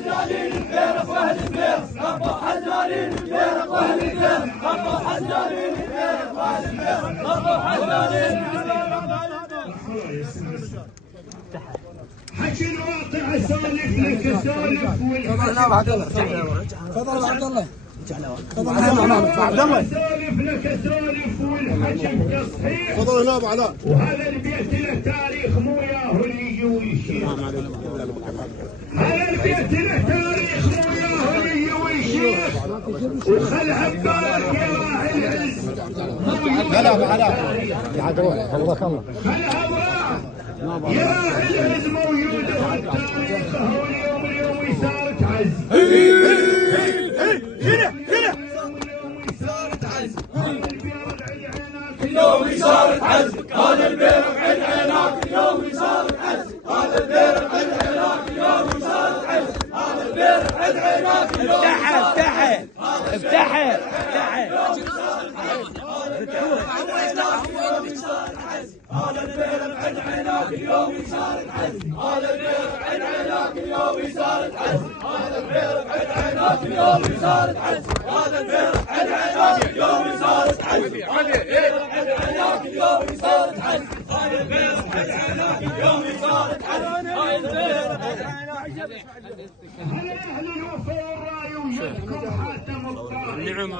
حزانين البيرق واهل البيرق ابو حزانين البيرق واهل البيرق ابو حزانين البيرق واهل البيرق ابو حزانين حكي الواقع اسولف لك اسولف تفضل عبد الله تفضل عبد الله اسولف لك اسولف والحكي بتصحيح تفضل هنا ابو علاء. وهذا البيت له تاريخ مو ياهو اللي يجي ويشيخ. هذا البيت له تاريخ مو ياهو اللي يجي ويشيخ وخلها ببالك يا راعي العز. هلا ابو علاء حفظك الله. خلها براح يا راعي العز موجوده تاريخه واليوم صارت عز. اليوم صارت عز هذا البيرق عند عيناك اليوم صارت عز هذا البيرق عند عيناك اليوم صارت عز هذا البيرق عند عيناك اليوم افتحه افتحه هذا البيرق عند عيناك اليوم صارت عز هذا البيرق عند عيناك اليوم صارت عز هذا البيرق عند عيناك اليوم صارت عز هذا البيرق عند عيناك اليوم صارت عز هذا البيرق عند عيناك اليوم صارت عز هذا البيرق عند عيناك اليوم صارت عز هذا البيرق عند عيناك هل اهل الوفا والراي وجدكم حاتم الطائف.